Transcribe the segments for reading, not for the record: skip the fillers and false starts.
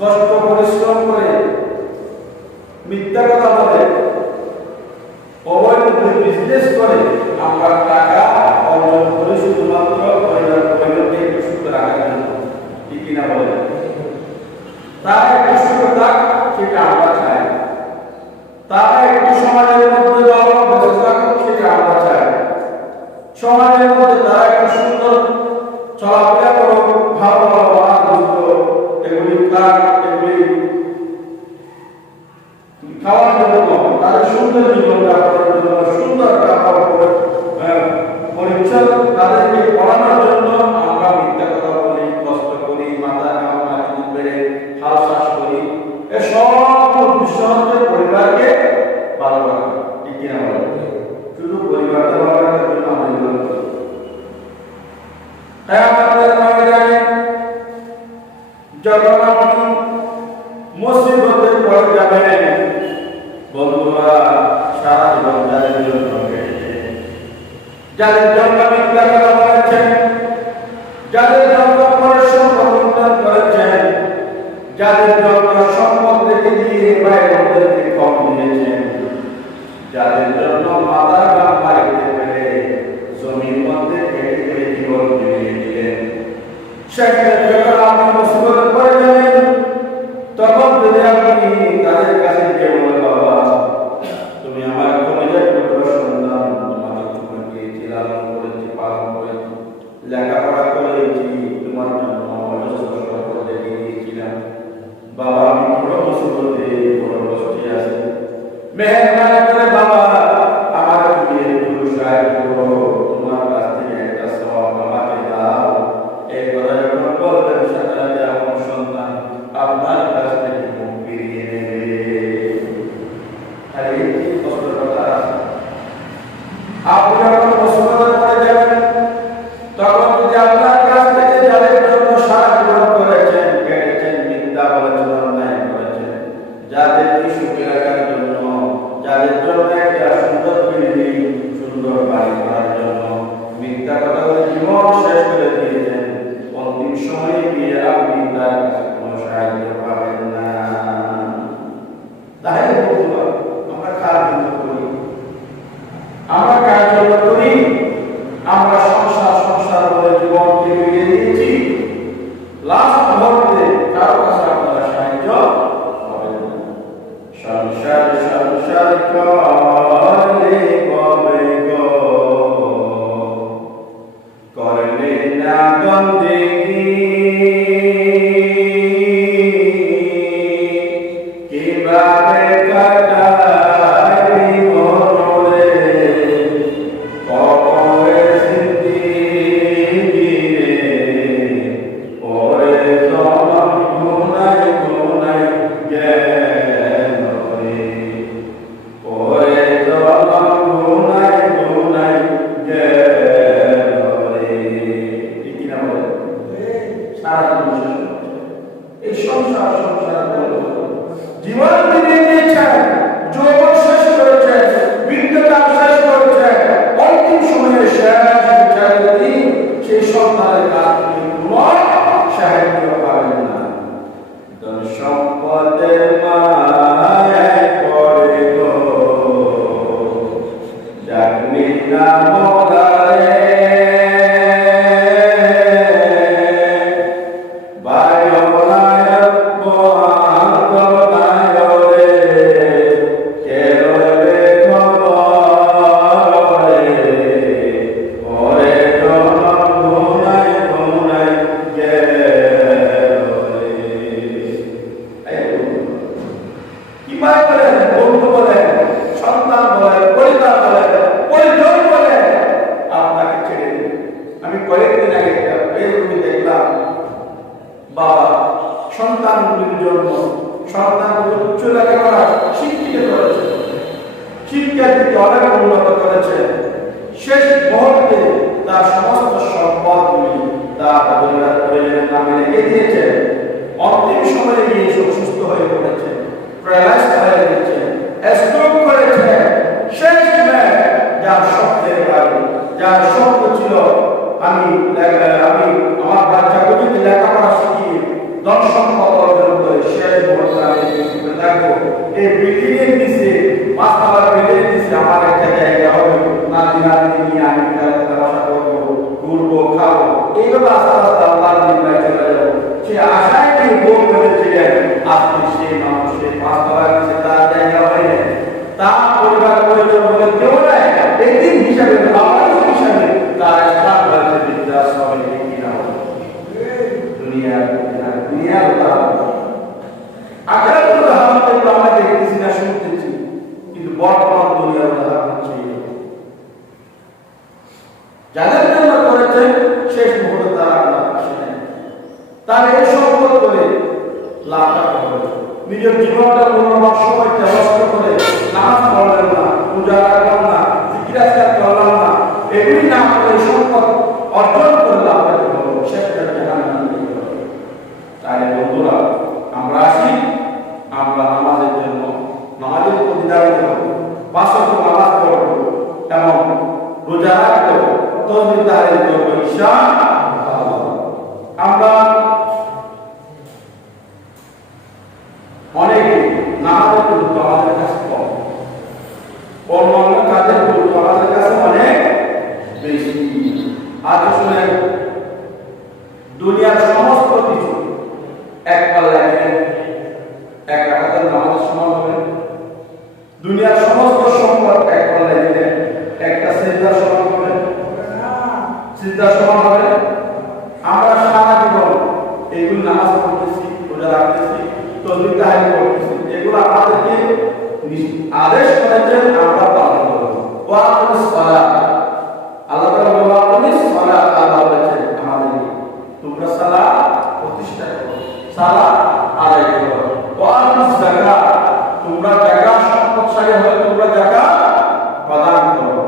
কষ্ট পরিশ্রম করে মিথ্যা কথা বলে, অবৈধ বিজনেস করে আমরা টাকা অর্জন করি শুধুমাত্র পরিবারকে একটু সুস্থ রাখার জন্য, ঠিক কিনা বলে? তারা একটু সুস্থ থাক সেটা আমরা চাই, তারা একটু সমাজের মধ্যে ভালো বেঁচে থাকুক সেটা আমরা চাই, সমাজের মধ্যে তারা একটু সুন্দর চলাফেরা করুক, ভালো ভালো এগুলি কাজ এগুলি খাওয়ার জন্য, তাদের সুন্দর জীবন যাপনের জন্য, সুন্দর পরিচ্ছন্ন তাদেরকে পড়ানোর জন্য আমরা মিথ্যা কথা বলি, কষ্ট করি, মাথা মাটি বেড়ে হাল চাষ করি। এসব উদ্দেশ্য হচ্ছে পরিবারকে ভালো রাখা, ঠিক কিনা বলে? শুধু পরিবারকে ভালো রাখার জন্য আমরা এগুলো করি। তাই আমাদের মনে জানেন, যখন আপনি মুসিবতে পড়ে যাবেন, বন্ধুরা সারা জীবন যাদের জন্য যাদের জন্য মিথ্যা কথা বলেছেন, যাদের জন্য পরিশ্রম করেছেন, যাদের জন্য সম্পদ রেখে দিয়ে ভাইদেরকে কম দিয়েছেন, যাদের জন্য মাথার গাম বাড়িতে পেরে জমির মধ্যে কেটে কেটে জীবন দিয়ে দিলেন, সেখানে যখন আপনি মুসিবতে পড়ে যাবেন, তখন যদি আপনি তাদের কাছে গিয়ে বলেন, বাবা তুমি আমার কলেজের টুকরো সন্তান, তোমাকে লালন করেছি, পালন করেছি, লেখাপড়া করেছি, তোমার জন্য করে দিয়েছিলাম, বাবা আমি বড় মুসিবতে বড় কষ্টে আছি, মেহেরবানি করে বাবা আমার তুমি একটু সাহায্য করো, তোমার কাছ থেকে একটা সওয়াব আমাকে দাও। এই কথা যখন বলতেন, সাথে সাথে আমার সন্তান আপনার কাছ থেকে মুখ ফিরিয়ে নেবে। আর এই কষ্টের কথা আপনি যখন মুসিবতে পড়ে যাবেন, তখন যদি আপনার কাছ থেকে যাদের জন্য সাহায্য করেছেন, কেটেছেন, মিথ্যা বলেছেন, অন্যায় করেছেন, যাদেরকে সুখে রাখার জন্য, যাদের জন্য একটা সুন্দর বিল্ডিং, সুন্দর বাড়ি করার জন্য মিথ্যা কথা বলে জীবন শেষ করে দিয়েছেন, অন্তিম সময়ে গিয়ে আপনি তার কাছে কোনো সাহায্য পাবেন না। তাই আমরা কার জন্য করি? আমরা কার জন্য করি? আমরা সংসার বলে জীবনকে মিলিয়ে দিয়েছি, লাস্ট মুহূর্তে কারো কাছে আপনারা সাহায্য পাবেন না। সংসার করলে কবে গো, করলে না বন্দেগি, কিভাবে কাটাই মরলে কবরে জিন্দেগি রে, পরে জনম গুনায় গুনায় গেল রে, পরে জনম গুনায় গুনায় গেল রে, ঠিক কিনা বলে? সারা জীবন এই সংসার জীবন দিয়ে দিয়েছেন, যৌবন শেষ করেছেন, বিদ্যুৎ শেষ করেছেন, অন্তিম সময়ে শেষ বিচারে সেই সন্তানের কাছ থেকে কোনো সাহায্য পাবেন না। ধন সম্পদের মায়ায় পড়ে গো, ডাকলি না মোরারে, বাবা সন্তানগুলির জন্য সন্তানগুলো উচ্চ লেখাপড়া শিক্ষিত করেছে, শিক্ষা দিকে অনেক উন্নত করেছে, শেষ মুহূর্তে তার সমস্ত সম্পদগুলি তার পরিবারের নামে রেখে দিয়েছে, অন্তিম সময়ে গিয়ে সুস্থ হয়ে পড়েছে, প্যারালাইজ হয়ে গেছে, স্ট্রোক করেছে, শেষ যার স্বপ্নের বাড়ি, যার স্বপ্ন ছিল আমি আমার বাচ্চাগুলিকে লেখাপড়া শিখিয়ে ধন সম্পদ অর্জন করে করে শেষ মুহূর্তে আমি পৃথিবীতে থাকবো। এই বিল্ডিংয়ের নিচে, পাঁচতলা বিল্ডিংয়ের নিচে আমার একটা জায়গা হবে, নাতি নাতি নিয়ে আমি খেলাধুলা করবো, ঘুরবো, খাবো, এইভাবে আস্তে আস্তে আল্লাহর নির্ণয় চলে যাবো। সে আশায় তিনি ভোগ করেছিলেন, আজকে সেই মানুষের পাঁচতলার নিচে তার জায়গা হয়নি, তার পরিবার পরিজন বলে কেউ নাই, একদিন হিসাবে হিসাবে তার স্থান হয়েছে বৃদ্ধাশ্রমে। দুনিয়ার উদাহরণ, আখিরাতের উদাহরণ তো আমরা দেখতেছি না, শুনতেছি, কিন্তু বর্তমান দুনিয়ার উদাহরণ হচ্ছে যাদের জন্য করেছেন শেষ মুহূর্তে তারা আল্লাহর পাশে নেই, তার এই সম্পদ করে লাভ হবে। নিজের জীবনটা মূল্যবান সময়টা নষ্ট করে নামাজ পড়লেন না, পূজা রাখলাম না, জিকির আজকার করলাম না, এগুলি না করে সম্পদ অর্জন করে লাভ করতে হবে, সেটা জাহান্নামে নিয়ে যাবে। তাই বন্ধুরা, আমরা আসি, আমরা নামাজের জন্য নামাজের প্রতি দাঁড়িয়ে হবো, 5 ওয়াক্ত নামাজ পড়বো এবং রোজা রাখবো, তসবিহ তাহলিল করবো ইনশাআল্লাহ। আমরা অনেকে নামাজের গুরুত্ব আমাদের কাছে কম, অন্যান্য কাজের গুরুত্ব আমাদের কাছে অনেক বেশি। আজ শুনে দুনিয়ার সমস্ত কিছু এক পাল্লায় এক রাকাতের নামাজের সমান হবে, দুনিয়ার সমস্ত সম্পদ এক পাল্লায় দিলে একটা সিজদার সমান হবে, সিজদার সমান হবে। আমরা সারা জীবন এইগুলো নামাজ পড়তেছি, রোজা রাখতেছি, তসবিহ তাহলিল করতেছি, এগুলো আমাদেরকে আদেশ করেছেন আমরা পালন করব। ওয়াকিমিস সালাত, আল্লাহ তাআলা ওয়াকিমিস সালাত আল্লাহ বলেছেন আমাদেরকে, তোমরা সালাত প্রতিষ্ঠা করো, সালাত আদায় করো। ওয়াকিমিস যাকাত, তোমরা যাকাত সম্পদশালী হয়ে তোমরা যাকাত প্রদান করো।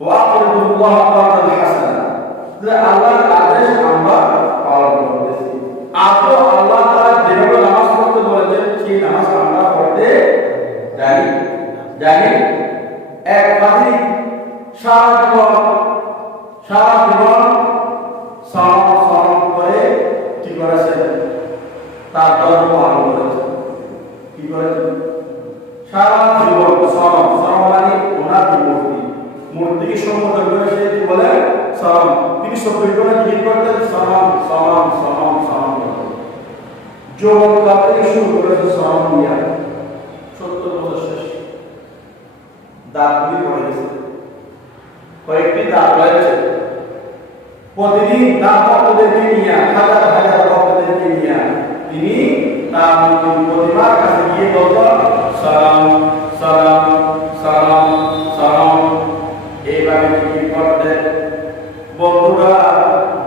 ওয়াকিমুল্লাহ কারদান হাসানা, যে আল্লাহর আদেশ আমরা পালন করতেছি। আদৌ আল্লাহ তাআলা যেভাবে নামাজ পড়তে বলেছেন সেই নামাজ আমরা পড়তে জানি। এক পাখি সারা জীবন সালাম করে কি করেছেন, তার ধর্ম পালন করেছেন। কি করেছেন? সারা জীবন সালাম মানে ওনার মূর্তিকে সম্বোধন করে সে কি বলে সালাম। তিনি 24 ঘন্টা কি করতেন? সালাম সালাম সালাম সালাম। যৌবন কাল থেকে শুরু করেছে সালাম দিয়া, 70 বছর শেষ, দাঁতগুলি পড়ে গেছে, কয়েকটি দাঁত রয়েছে। প্রতিদিন তার ভক্তদেরকে নিয়ে, হাজার হাজার ভক্তদেরকে নিয়ে তিনি তার মূর্তির প্রতিমার কাছে গিয়ে বলতেন সালাম সালাম সালাম সালাম, এইভাবে কি করতেন। বন্ধুরা,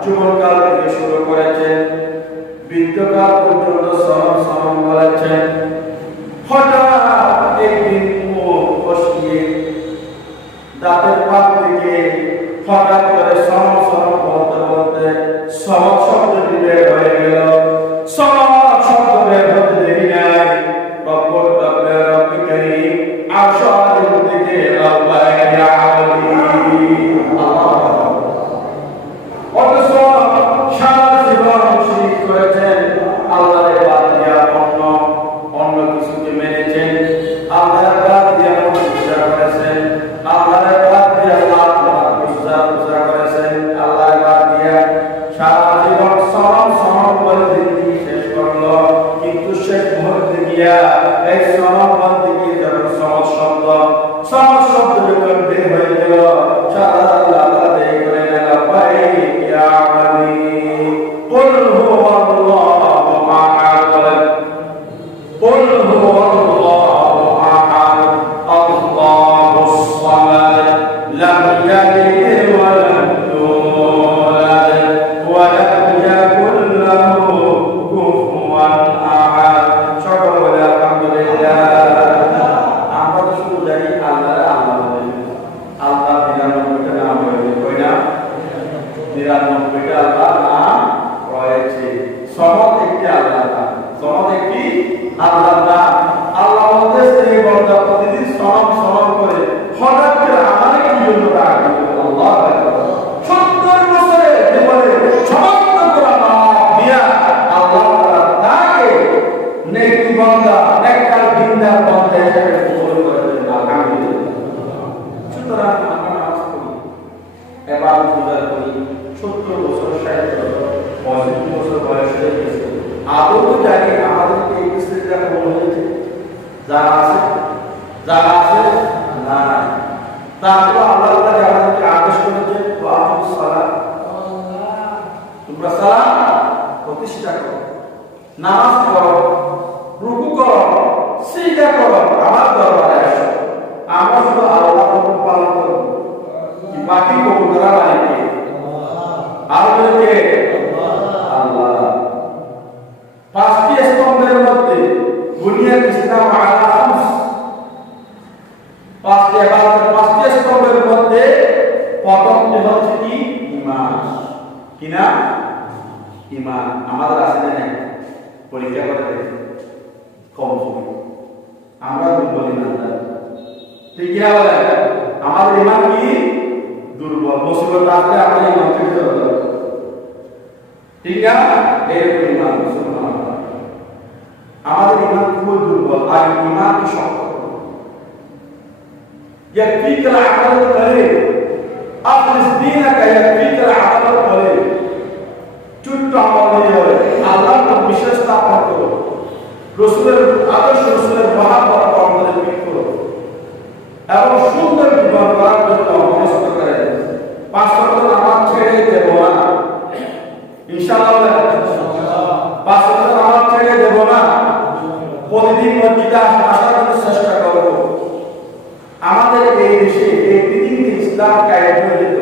যুবকাল থেকে শুরু করেছেন, বৃদ্ধকাল পর্যন্ত সালাম সালাম বলেছেন। হঠাৎ একদিন মুখ ফসকিয়ে দাঁতের পাত থেকে হঠাৎ করে সালাম সালাম বলতে বলতে সব শব্দ বের হয়ে গেল। সব শব্দ বের হতে দেরি নাই, রব্বুর কারীম আরশের দিকে রব্বায় ইয়া আলী অথচ সারা জীবন শিরক করেছেন, আল্লাহর বাদ দিয়া অন্য কিছুকে মেনেছেন, আল্লাহর বাদ দিয়া পূজা করেছেন, আল্লাহর বাদ দিয়া পূজা করেছেন, আল্লাহর বাদ দিয়া সারা জীবন সালাম সালাম বলে জিন্দেগি শেষ করলো। কিন্তু শেষ মুহূর্তে গিয়া এই সালাম বলতে গিয়ে যখন সমাজ শব্দ যখন বের হয়ে গেল, সারা আল্লাহ তাআলা করে লাব্বাইক ইয়া আলী কুল হুয়াল্লাহু আহাদ, কুল হুয়াল্লাহু আহাদ, আল্লাহুস সামাদ, লাম ইয়ালিদ ওয়া লাম ইউলাদ ওয়া লাম ইয়াকুল লাহু কুফুয়ান আহাদ। সকলে আলহামদুলিল্লাহ। আমরা তো শুধু জানি আল্লাহ আল্লাহ বলে, আল্লাহ 99টা নাম রয়েছে, কই না? 99টা আল্লাহ নাম রয়েছে। সমদ একটি আল্লাহ নাম, সমদ একটি আল্লাহ নাম। আল্লাহ বলতেছে এই বান্দা প্রতিদিন সালাম করে হঠাৎ করে আমাদের কি জন্য ডাক দিল? আল্লাহ 70 বছরে জীবনে সমস্ত নাম দিয়া আল্লাহ তাআলা আদৌ তো জানি আমাদেরকে এই স্ত্রীটা কবল হয়েছে, যারা আছে না, তারপর আল্লাহ তাআলা আমাদেরকে আদেশ করেছেন ওয়াকিমুস সালাত, তোমরা সালাত প্রতিষ্ঠা করো, নামাজ পড়ো, রুকু করো, সিজদা করো, আমার দরবারে আসো। আমরা শুধু আল্লাহর হুকুম পালন করব, কি বাকি কবুল করা মালিককে আল্লাহকে আল্লাহ। পাঁচটি স্তম্ভের মধ্যে বুনিয়াদ ইসলাম আলা খামস, পাঁচটি স্তম্ভের মধ্যে প্রথমটি হচ্ছে কি ঈমান। কি না? ঈমান। আমাদের আছে না? পরীক্ষা করে দেখি কম সময় আমরা দুর্বল ইমানদার, ঠিক কিনা বলেন? আমাদের ঈমান কি দুর্বল, মুসিবত আসলে আমরা ঈমান থেকে চলে যাব, ঠিক না? এরকম ঈমান মুসলমান আমাদের ঈমান খুব দুর্বল। আর ঈমান কি শক্ত, يكفيك العمل القليل أخلص دينك يكفيك العمل القليل ছোট্ট আমল নিয়ে হবে আল্লাহর বিশ্বাস স্থাপন করো, রাসূলের আদর্শ, রাসূলের মহাব্বত অন্তরে বিক্রি করো এবং সুন্দর জীবন করার জন্য মনস্থ করে 5 ওয়াক্ত নামাজ ছেড়ে দেব না, ইনশাআল্লাহ 5 ওয়াক্ত নামাজ ছেড়ে দেব না, প্রতিদিন মসজিদে আসার জন্য চেষ্টা করব। আমাদের এই দেশে এই পৃথিবীতে ইসলাম কায়েম হয়ে যেত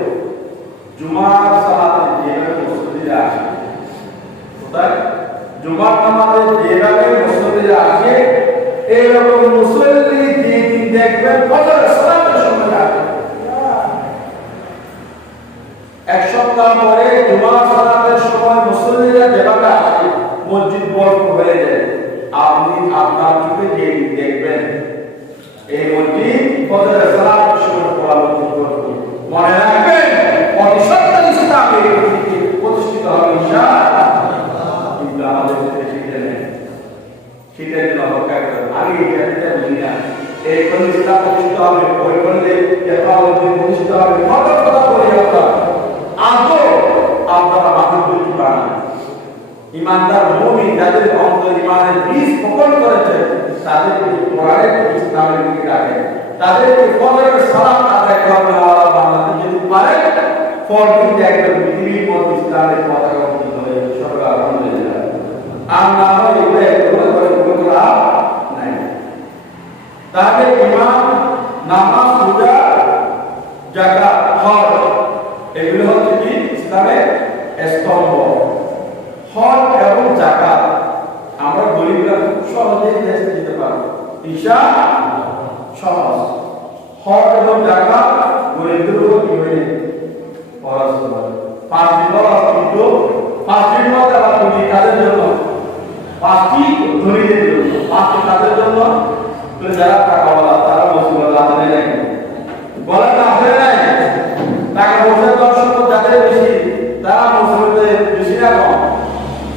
জুমার সালাতে যেভাবে মসজিদে আসে, কোথায় জুমার নামাজে যেভাবে মসজিদে আসে এইরকম মুসল্লি দিন দেখবেন ফজরের সালাতের সময় আসে। এক সপ্তাহ পরে জুমার সালাতের সময় মুসল্লিরা যেভাবে আসে মসজিদ বন্ধ হয়ে যায়। আপনি আপনার চোখে যে দেখবেন এই মসজিদ ফজরের সালাতের সময় পড়া মসজিদ বন্ধ। মনে রাখবেন অতি সত্তর ইসলামের প্রতিষ্ঠিত হবে ইনশাআল্লাহ। কিন্তু আমাদের দেশে সেটা নেই, সেটার জন্য অপেক্ষা করেন। আগে এটা বুঝি না, এই কোন ইসলাম প্রতিষ্ঠিত হবে, ওই করলে প্রতিষ্ঠিত হবে, কত কথা বলে আমরা আদৌ আপনারা মানুষ তৈরি করেন। ইমানদার মুমিন যাদের অন্তর ইমানের বীজ বপন করেছে তাদেরকে কোরআনের ইসলামের দিকে রাখে, তাদেরকে ফজরের সালাত আদায় করবে। আল্লাহ বান্দাদের যদি পারে ফরদিন দেখবেন পৃথিবীর মধ্যে ইসলামের পতাকা উত্তোলন হয়ে সরকার আলহামদুলিল্লাহ। আর না হয় এগুলো এগুলো করে কোনো লাভ নাই। তাহলে ঈমান, নামাজ, রোজা, যাকাত, হজ এগুলো হচ্ছে কি ইসলামের স্তম্ভ। হজ এবং যাকাত আমরা গরিবরা খুব সহজেই দেশে দিতে পারবো ইনশাআল্লাহ, সহজ। হজ এবং যাকাত গরিবদের উপর কি হয়ে খরচ হবে। 5 দিন খরচ, কিন্তু 5 দিন মধ্যে আবার তুমি কাদের জন্য 5টি ধনীদের জন্য, 5টি কাদের জন্য? তো যারা টাকাওয়ালা তারা মুসিবত আসলে নাই, বলেন না আসলে নাই? টাকা পয়সা দর্শক যাদের বেশি তারা মুসিবতে বেশি না কম?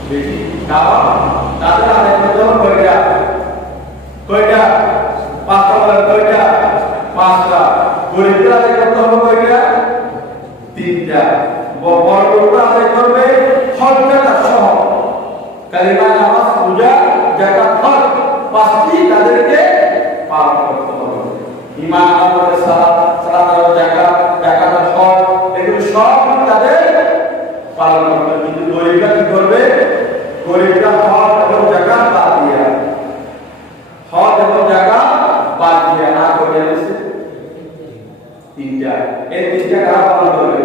বেশি। কারণ তাদের আদায় করতে হবে কয়টা? 5টা বলেন কয়টা? 5টা। গরিবরা আদায় করতে হবে কয়টা? 3টা। বড় লোকরা আদায় করবে হজ যাকাত সহ কালিমা, নামাজ, রোজা, যাকাত, হজ 5টি তাদেরকে পালন করতে হবে। ঈমান, নামাজ, সালাত, যাকাত, হজ এগুলো সব তাদের পালন করতে হবে। কিন্তু গরিবরা কি করবে? গরিবরা হজ এবং যাকাত বাদ দিয়ে, হজ এবং যাকাত বাদ দিয়ে না করে আছে 3টা। এই 3টা কারা পালন করবে?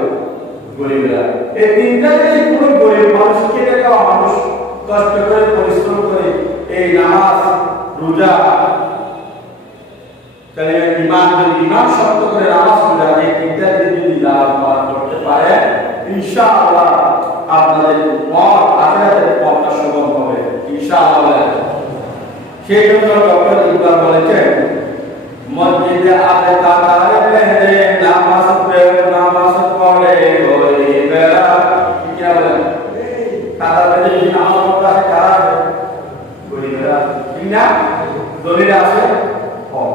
গরিবরা। এই 3টা যদি কোনো গরিব মানুষ, খেটে খাওয়া মানুষ কষ্ট করে পরিশ্রম করে এই নামাজ, রোজা, তাহলে ঈমান, যদি ঈমান শক্ত করে নামাজ, রোজা এই 3টা যদি লাভ করতে পারে ইনশাআল্লাহ আপনাদের পথ আখিরাতের পথটা সুগম হবে ইনশাআল্লাহ। সেই জন্য ডক্টর ইকবাল বলেছেন মসজিদে আলে কাতারে পেরে নামাজ পড়ে গরিবেরা। কি বলেন? কাতারে যে নামাজ পড়তে আছে কারা? গরিবেরা, ঠিক না? দলিল আছে কম,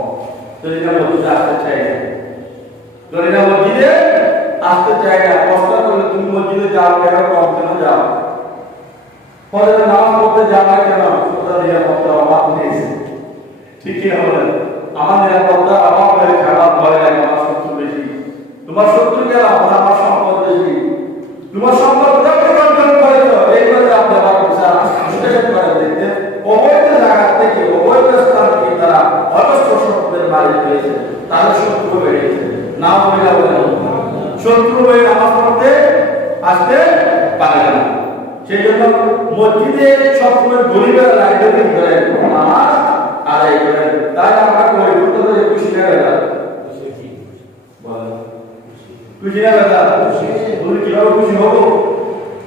দলিল মসজিদে আসতে চাই না, দলিল মসজিদে আসতে চাই না। প্রশ্ন করলে তুমি মসজিদে যাও কেন, কম কেন যাও? ফজরের নামাজ পড়তে যাওয়া কেন ওটা নিরাপত্তার অভাব নেই ঠিকই বলেন আমার নিরাপত্তার অভাব হয়ে খারাপ ভয় লাগে আমার শত্রু বেশি তোমার শত্রু কেন আমার সম্পদ বেশি তোমার সম্পদ কন্ট্রোল করে তো এই করে আপনি আমার বিচার বিশ্লেষণ করে দেখতে অবৈধ জায়গা থেকে অবৈধ স্থান থেকে তারা অজস্র সম্পদের মালিক হয়েছে তাদের শত্রু বেড়েছে না বলে শত্রু হয়ে নামাজ পড়তে আসতে পারে না সেই জন্য মসজিদে সবসময় গরিবেরা লাইব্রেরি করে নামাজ আদায় করেন তাই আমরা কই প্রত্যেকে খুশি না বেটা খুশি না বেটা তুমি কিভাবে খুশি হবো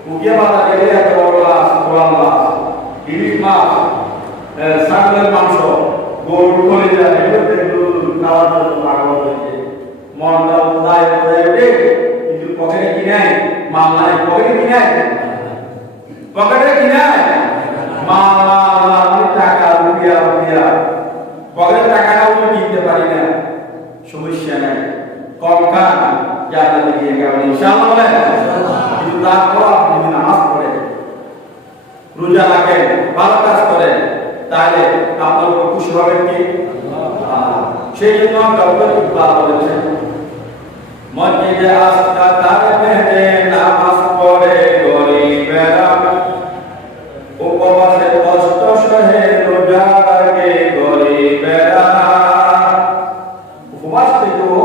মুখিয়া মাথা গেলে এত বড় মাছ কোরাল মাছ ইলিশ মাছ ছাগলের মাংস গরুর কলিজা এগুলো খাওয়ার জন্য পাগল হয়েছে মনটা উদায় উঠে কিন্তু পকেটে কি নাই মাল নাই পকেটে কি নাই পকেটে কি নাই টাকা রুপিয়া পকেটে টাকা না উঠে কিনতে পারি না সমস্যা নাই কম খান জান্নাতে গিয়ে কেমন ইনশাআল্লাহ বলেন কিন্তু তারপর আপনি যদি নামাজ পড়েন রোজা রাখেন ভালো কাজ করেন তাহলে আপনার উপর খুশি হবেন কি সেই জন্য ডক্টর ইকবাল বলেছেন মসজিদে আসতা তার মেহনে নামাজ পড়ে গরিবেরা উপবাসে কষ্ট সহে রোজা রাখে গরিবেরা উপবাস থেকেও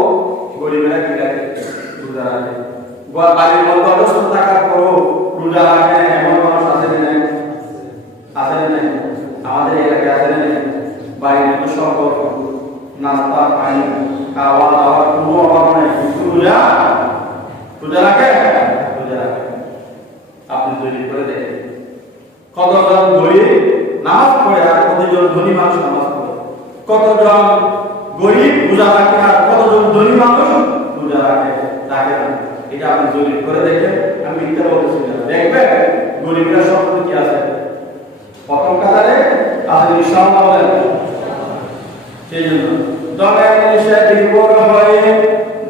গরিবেরা কি রাখে রোজা রাখে বাড়ির মধ্যে অবস্থ থাকার পরও রোজা রাখে এমন মানুষ আছে না আছে না আমাদের এলাকায় আছে না বাড়ির মধ্যে সব নাস্তা পানি খাওয়া দাওয়ার কোনো অভাব নেই কিন্তু রোজা রাখে আপনি তৈরি করে দেখেন কতজন গরিব নামাজ পড়ে আর কতজন ধনী মানুষ নামাজ পড়ে কতজন গরিব রোজা রাখে আর কতজন ধনী মানুষ রোজা রাখে না এটা আপনি তৈরি করে দেখেন আমি মিথ্যা বলতেছি না দেখবেন গরিবরা সব কি আছে প্রথম কাতারে আছে ইনশাআল্লাহ বলেন সেই জন্য দলের নিশা বিপদ হয়ে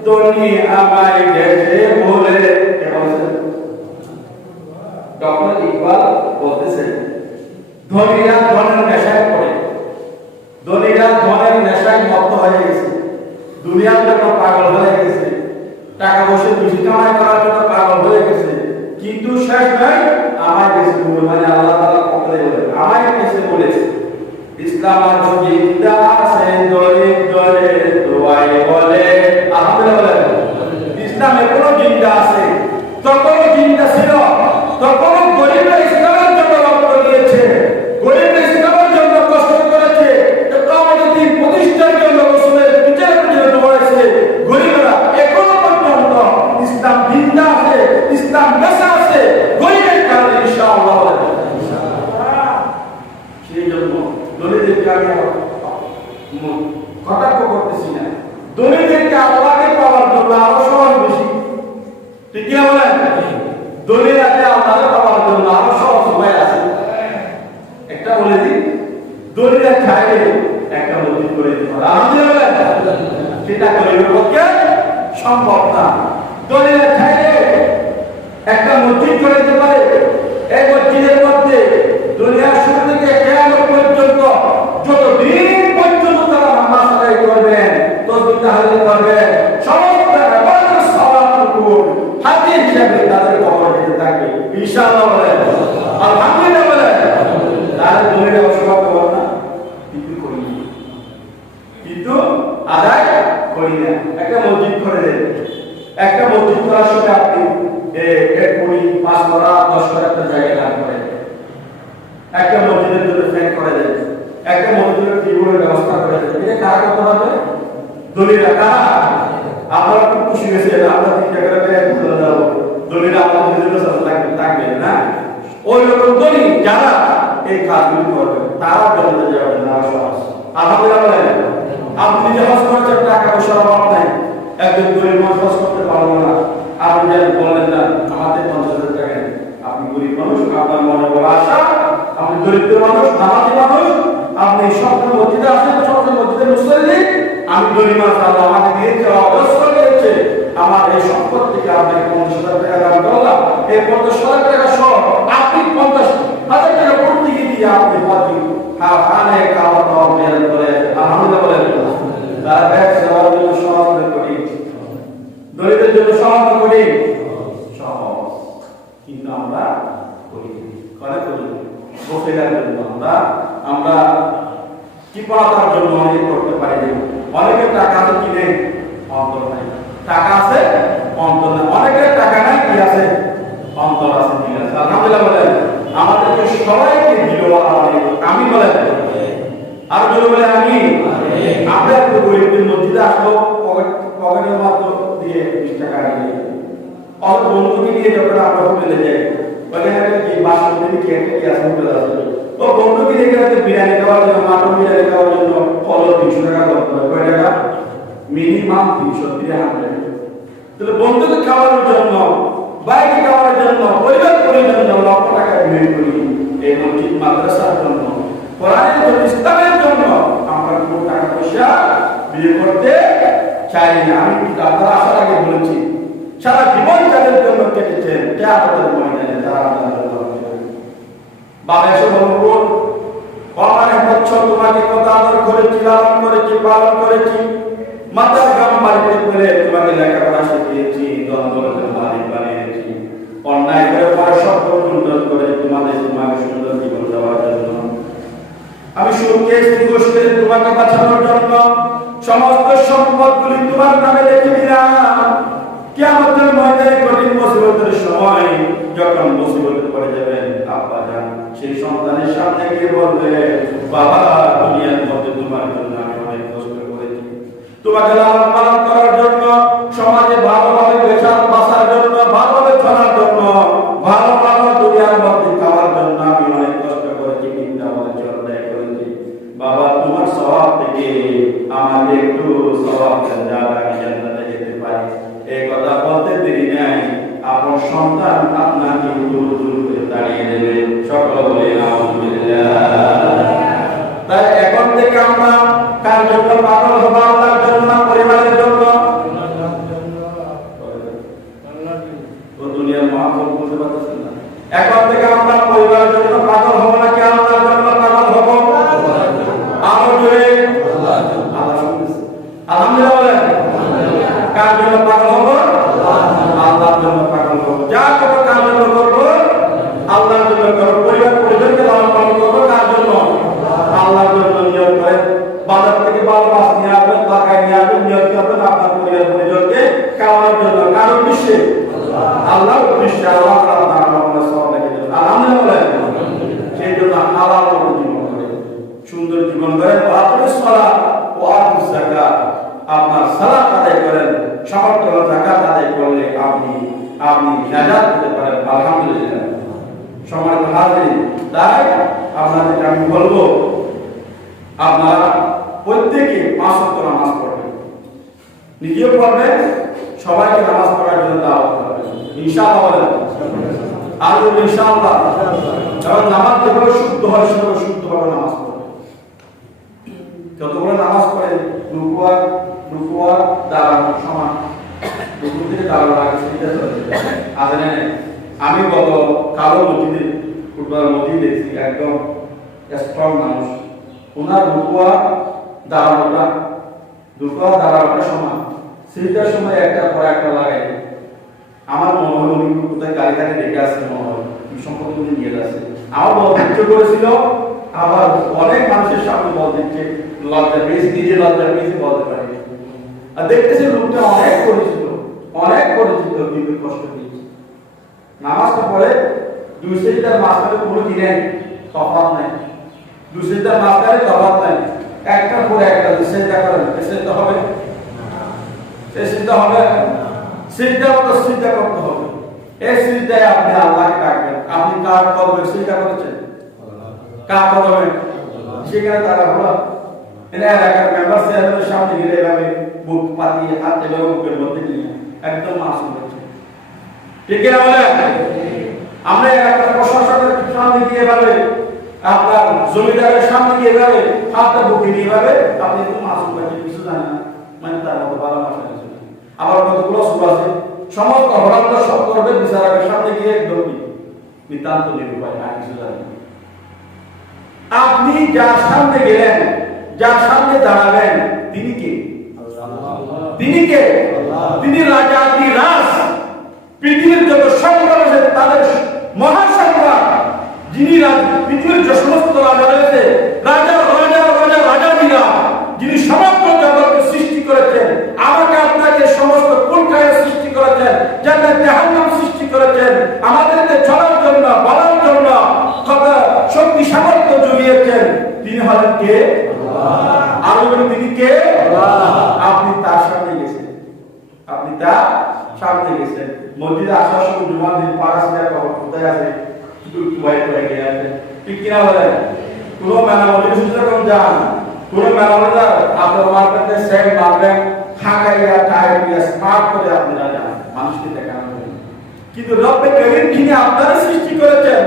ধনী আমায় গেছে বলে ডক্টর ইকবাল বলতেছেন ধনীরা ধনের নেশায় পড়ে ধনীরা ধনের নেশায় মত্ত হয়ে গেছে দুনিয়ার জন্য পাগল হয়ে গেছে টাকা পয়সা বেশি কামাই করার জন্য পাগল হয়ে গেছে কিন্তু শেষ নয় আমায় গেছে মানে আল্লাহ তাআলা কথা বলে আমায় গেছে বলেছে ইসলাম আর জিন্দা আছে দরিদ দরে দোয়াই বলে আলহামদুলিল্লাহ ইসলামে কোন জিন্দা আছে তখন জিন্দা ছিল তখন গরিবরা ইসলামের জন্য রক্ত দিয়েছে গরিবরা ইসলামের জন্য কষ্ট করেছে কিয়ামতের দিন প্রতিষ্ঠার জন্য রাসূলের বিচারের জন্য দৌড়েছে গরিবরা এখনো পর্যন্ত ইসলাম জিন্দা আছে ইসলাম বেঁচে আছে গরিবের কারণে ইনশাআল্লাহ সেই জন্য দলিলদেরকে আমি কটাক্ষ করতেছি না দলিলদেরকে আল্লাহকে পাওয়ার জন্য আরো সহজ বেশি ঠিক কি না বলেন দলিল আছে আল্লাহকে পাওয়ার জন্য আরো সহজ উপায় আছে একটা বলে দিই দলিল চাইলে একটা মসজিদ করে দিতে পারে আলহামদুলিল্লাহ সেটা গরিবের পক্ষে সম্ভব না দলিল চাইলে একটা মসজিদ করে দিতে পারে এই মসজিদের মধ্যে দুনিয়ার শুরু থেকে কিয়ামত পর্যন্ত যতদিন পর্যন্ত তারা নামাজ আদায় করবেন ততদিন তাহলিল করবেন সমস্ত ইবাদত সওয়াবটুকু হাদিস হিসেবে তাদের কবর দিতে থাকবে ইনশাআল্লাহ বলেন আলহামদুলিল্লাহ বলেন তাহলে দুনিয়ার অসম্ভব হবে না কিন্তু আদায় করি না একটা মসজিদ করে দেন একটা মসজিদ করার সময় আপনি 1 কোটি 5 করা 10 করা একটা জায়গা দান করেন একটা মসজিদের জন্য ফ্যান করে দেন একটা মসজিদের টিউবের ব্যবস্থা করে দেন এটা কারা করতে পারবে দলিলরা কারা আপনারা খুব খুশি হয়েছেন আমরা 3 টাকা করে তুলে দাও দলিলরা আমাদের জন্য থাকবে না ওই রকম দলিল যারা এই কাজগুলি করবে তারা দলিলে যাবেন না সহজ আলহামদুলিল্লাহ আপনি যে হজ করেছেন টাকা পয়সার অভাব নাই একজন গরিব মানুষ হজ করতে পারবো না আপনি যে বললেন না আমাদের 50,000 টাকা নেই আপনি গরিব মানুষ আপনার মনে বড় আশা আপনি দরিদ্র মানুষ নামাজি মানুষ আপনি স্বপ্ন মসজিদে আসেন স্বপ্ন মসজিদে মুসল্লি আমি গরিব মানুষ আল্লাহ আমাকে দিয়েছে অবস্থা দিয়েছে আমার এই সম্পদ থেকে আপনাকে 50,000 টাকা দান করলাম এই 50,000 টাকা সহ আপনি 50 হাজার টাকা প্রত্যেকে দিয়ে আপনি পাচ্ছি খানে খাওয়া দাওয়া মেয়াদ করে আলহামদুলিল্লাহ বলেন তারা ব্যবসা দেওয়ার জন্য সহজ করি দরিদ্রের জন্য সহজ করি সহজ কিন্তু আমরা করি করে করি বসে দেওয়ার জন্য আমরা কৃপণতার জন্য অনেক করতে পারি না অনেকের টাকা আছে কিনে অন্তর নাই টাকা আছে অন্তর নাই অনেকের টাকা নাই কি আছে অন্তর আছে ঠিক আছে আলহামদুলিল্লাহ বলেন আমাদেরকে সবাইকে দিল আমি বলেন আর জোরে বলে আমি আমরা একটু গরিবদের মসজিদে আসলো পকেটের মাত্র দিয়ে 20 টাকা নিয়ে অত বন্ধুকে নিয়ে যখন আমরা হোটেলে যাই ওখানে কি বাসন্তী খেতে কি আছে হোটেল আছে ও বন্ধুকে নিয়ে গেলে বিরিয়ানি খাওয়ার জন্য মাটন বিরিয়ানি খাওয়ার জন্য ফল 200 টাকা করতে হয় কয় টাকা মিনিমাম 300 300 তাহলে বন্ধুকে খাওয়ানোর জন্য বাইরে খাওয়ানোর জন্য পরিবারের জন্য লক্ষ টাকা ব্যয় করি এই মসজিদ মাদ্রাসার জন্য কোরআনের জন্য ইসলামের জন্য আমরা কোনো টাকা পয়সা বিয়ে করতে চাই না আমি আপনারা আসার আগে বলেছি সারা জীবন যাদের জন্য কেটেছেন কিয়ামতের ময়দানে তারা আপনাদের বাবা এসে বলবো অনেক বছর তোমাকে কত আদর করেছি লালন করেছি পালন করেছি মাতার গ্রাম বাড়িতে করে তোমাকে লেখাপড়া শিখিয়েছি দ্বন্দ্বের মালিক বানিয়েছি অন্যায় করে পড়াশোনা সুন্দর করে তোমাকে সুন্দর জীবন দেওয়ার জন্য আমি সুখে সুখোষ করে তোমাকে বাঁচানোর জন্য সমস্ত সম্পদগুলি তোমার নামে রেখে দিলাম কিয়ামতের ময়দানে কঠিন মুসিবতের সময় যখন মুসিবতে পড়ে যাবেন আব্বা জান সেই সন্তানের সামনে গিয়ে বলবে বাবা দুনিয়ার মধ্যে তোমার জন্য আমি অনেক কষ্ট করেছি তোমাকে লালন পালন করার জন্য সমাজে ভালোভাবে বাঁচার জন্য ভালোভাবে চলার জন্য ভালো ভালো দুনিয়ার মধ্যে খাওয়ার জন্য আমি অনেক কষ্ট করেছি কিন্তু আমার চর্চায় করেছি বাবা তোমার স্বভাব থেকে আমাকে একটু স্বভাব দেন যাতে আমি জান্নাতে যেতে পারি এই কথা বলতে দেরি নাই আপনার সন্তান আপনাকে দূর দূর করে দাঁড়িয়ে দেবে সকল বলে আলহামদুলিল্লাহ তাই এখন থেকে আমরা কার জন্য পাগল হব আল্লাহর জন্য না পরিবারের জন্য ও দুনিয়ার মহাপন বলতে পারতেছেন না এখন থেকে আমরা পরিবারের জন্য পাগল হব না কি আল্লাহর জন্য পাগল হব আরো জোরে আলহামদুলিল্লাহ বলেন কার জন্য পাগল হব আল্লাহর জন্য পাগল হব যা করব কার জন্য করব আল্লাহর জন্য করব পরিবারকে লালন পালন করব কার জন্য আল্লাহর জন্য নিয়ত করেন বাজার থেকে ভালো মাছ নিয়ে আসবেন লাগাই নিয়ে আসবেন নিয়ত করবেন আপনার পরিবারকে খাওয়ানোর জন্য কারণ উদ্দেশ্যে আল্লাহর উদ্দেশ্যে আল্লাহ তাআলা আমাদের সব রেখে দেন আলহামদুলিল্লাহ সেই জন্য হালাল মতো জীবন করেন সুন্দর জীবন করেন আপনার সালাত ও আতুস যাকাত আপনার সালাত আদায় করেন সামর্থ্য যাকাত আদায় করলে আপনি নাজাত পেতে পারেন আলহামদুলিল্লাহ সম্মানিত হাজির তাই আপনাদেরকে আমি বলবো আপনারা প্রত্যেকে 5 ওয়াক্ত নামাজ পড়বেন নিজেও পড়বেন সবাইকে নামাজ পড়ার জন্য দাওয়াত করবেন ইনশাআল্লাহ আর ইনশাআল্লাহ যখন নামাজ যেভাবে শুদ্ধ হয় সেভাবে শুদ্ধভাবে নামাজ পড়বেন যতগুলো নামাজ পড়ে রুকুয়া দাঁড়ানো সমান রুকু থেকে দাঁড়ানো আগে সেটা চলে আজানে আমি গত কালো মসজিদে ফুটবল মসজিদে দেখছি একদম স্ট্রং মানুষ ওনার রুকুয়া দাঁড়ানোটা সমান সেইটার সময় একটা পর একটা লাগাই আমার মনে হয় উনি কোথায় গাড়ি গাড়ি রেখে আসছে মনে হয় সম্পর্কে উনি নিয়ে যাচ্ছে আমার বল দিচ্ছে করেছিল আবার অনেক মানুষের সামনে বল দিচ্ছে লজ্জা পেয়েছি নিজে লজ্জা পেয়েছি বলতে পারি আর দেখতেছি লোকটা অনেক পরিচিত কিন্তু কষ্ট দিয়েছে নামাজটা পড়ে দুই সেজদার মাঝখানে কোনো কি নেই তফাৎ নাই দুই সেজদার মাঝখানে তফাৎ নাই একটার পরে একটা সেজদা করেন সেজদা হবে সেজদা হবে সিজদা মতো সিজদা করতে হবে এই সিজদায় আপনি আল্লাহকে ডাকবেন আপনি কার কদমে সিজদা করেছেন কার কদমে সেখানে তারা হলো এলাকার মেম্বার সাহেবের সামনে গেলে এভাবে বুক পাতিয়ে হাত এভাবে বুকের মধ্যে নিয়ে একদম মাসুম হচ্ছে ঠিক না বলে আমরা এলাকার প্রশাসনের সামনে গিয়ে এভাবে আপনার জমিদারের সামনে গিয়ে এভাবে হাতটা বুকে নিয়ে এভাবে আপনি একদম মাসুম হচ্ছে কিছু জানেন না মানে তার মতো ভালো মাসা গেছে আবার কতগুলো সুর আছে সমস্ত হরামটা সব করবে বিচারকের সামনে গিয়ে একদম নিতান্ত নিরুপায় আর কিছু জানেন যার সামনে গেলেন, যার সামনে দাঁড়াবেন, তিনি কে? তিনি কে? তিনি রাজাধিরাজ, পৃথিবীর যত সম্রাট আছে তাদের মহাসম্রাট, যিনি পৃথিবীর যে সমস্ত রাজা রয়েছে, রাজাধিরাজ, যিনি সমগ্র জগৎকে সৃষ্টি করেছেন, আমাকে আপনাকে সমস্ত কুলকায় সৃষ্টি করেছেন, জান্নাত জাহান্নাম সৃষ্টি করেছেন, আমাদেরকে চলার জন্য, বলার জন্য কত শক্তি সামর্থ্য জুগিয়েছেন, তিনি হলেন কে? আল্লাহ। আর তিনি কে? আল্লাহ। আপনি তার সামনে গেছেন, আপনি তার সামনে গেছেন, মসজিদে আসার সময় জুমার দিন পারাসিয়া কোথায় আছে, বাইরে হয়ে গেছে, ঠিক কিনা বলেন? কোন মেলা মসজিদে সুযোগ যান, কোন মেলা মসজিদে আপনার মার্কেটে সেল মারবেন, খাকাইয়া টায়ার দিয়ে স্মার্ট করে আপনারা যান মানুষকে দেখানোর জন্য। কিন্তু রব্বে করিম যিনি আপনারা সৃষ্টি করেছেন,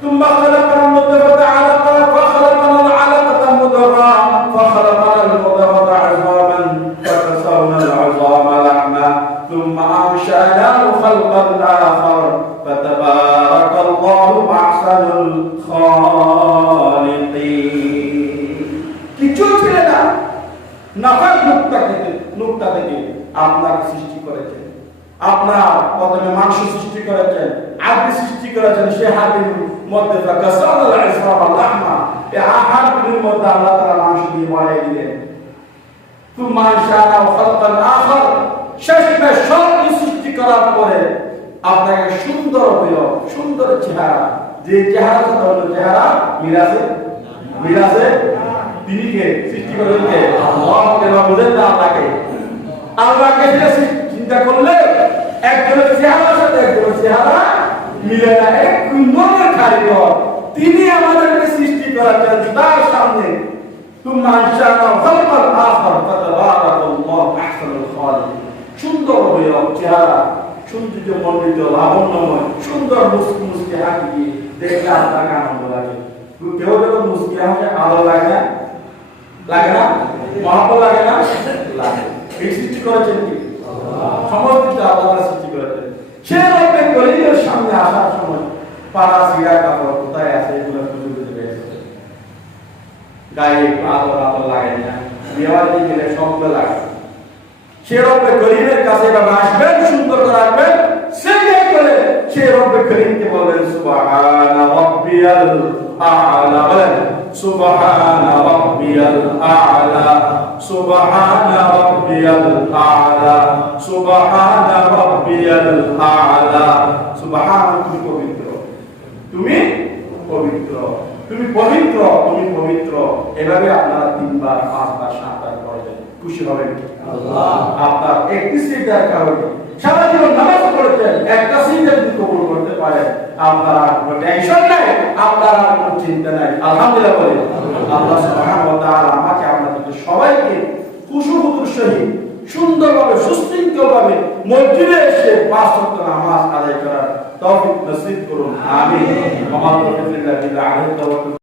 তুম্মা খালাকাল মুদগাতা আলাকা ওয়া খালাকাল আলাকাতা মুদগা ওয়া খালাকাল মুদগাতা আযমান ফাকাসাওনা আল-আযama লাহমা তুম্মা আনশানাহু খালকান আখার ফাতাবারাকাল্লাহু আহসানুল খালিকিন। কিছু ছিল না, নাফাক নুকতা থেকে আপনার সৃষ্টি করেছেন, আপনার প্রথমে মাংস সৃষ্টি করেছেন, হাড় সৃষ্টি করেছেন, সে হাড়ের মধ্যে ফাকাসাওনা আল-আযama লাহমা, এই হাড়ের মধ্যে আল্লাহ তাআলা মাংস দিয়ে বানিয়ে দিলেন। তুম্মা আনশানাহু খালকান আখার, শেষমেশ সব সৃষ্টি করার পরে আপনাকে সুন্দর অবয়ব, সুন্দর চেহারা, যে চেহারা চেহারা মিলাছে তিনি কে সৃষ্টি করলেন? কে? আল্লাহ। কেন বুঝেন না আল্লাহকে? আল্লাহকে চিন্তা করলে একজনের চেহারার সাথে একজনের চেহারা মিলে না, এক সুন্দরের কারিগর তিনি আমাদেরকে সৃষ্টি করেছেন তার সামনে। তুম্মা আনশানাহু খালকান আখার ফাতাবারাকাল্লাহু আহসানুল খালিকিন। সুন্দর অবয়ব, চেহারা সৌন্দর্য মণ্ডিত, লাবণ্যময়, সুন্দর মুস্কি মুস্কি হাসি দিয়ে দেখলে আপনাকে আনন্দ লাগে। কেউ যখন মুস্কি হাসে আলো লাগে না? লাগে না? মহাব্বত লাগে না? লাগে। এই সৃষ্টি করেছেন কি? সমস্ত আল্লাহ সৃষ্টি করেছেন। সে রব্বে করিমের সামনে আসার সময় পাড়া সিরা কাপড় কোথায় আছে এগুলো খুঁজে খুঁজে পেয়েছে, গায়ে একটু আদর লাগে না, দেওয়ালে গেলে শব্দ লাগে। সে রব্বে করিমের কাছে এভাবে আসবেন, সুন্দর করে আসবেন, সেটাই করে সে রব্বে করিমকে বলবেন সুবহানা রাব্বিয়াল আ'লা, বলেন সুবহানা রাব্বিয়াল আ'লা, সুবহানা রাব্বিয়াল আ'লা, সুবহানা রাব্বিয়াল আ'লা। সুবহান, তুমি পবিত্র, তুমি পবিত্র, তুমি পবিত্র, তুমি পবিত্র। এভাবে আপনারা 3 বার 5 বার 7 বার পড়বেন, খুশি হবেন আল্লাহ। আপনার একটি সিজদার কারণে সারা জীবন নামাজ পড়েছেন, একটা সিজদা যদি কবুল করতে পারেন, আপনার আর কোনো টেনশন নাই, আপনার আর কোনো চিন্তা নাই। আলহামদুলিল্লাহ বলেন। আল্লাহ সুবহানাহু ওয়া তাআলা আমাকে আপনাদের সবাইকে খুশুর সহিত সুন্দরভাবে সুশৃঙ্খলভাবে মসজিদে এসে 5 ওয়াক্ত নামাজ আদায় করার তৌফিক নসিব করুন, আমিন। ওয়া মা তাওফিক ইল্লা বিল্লাহ।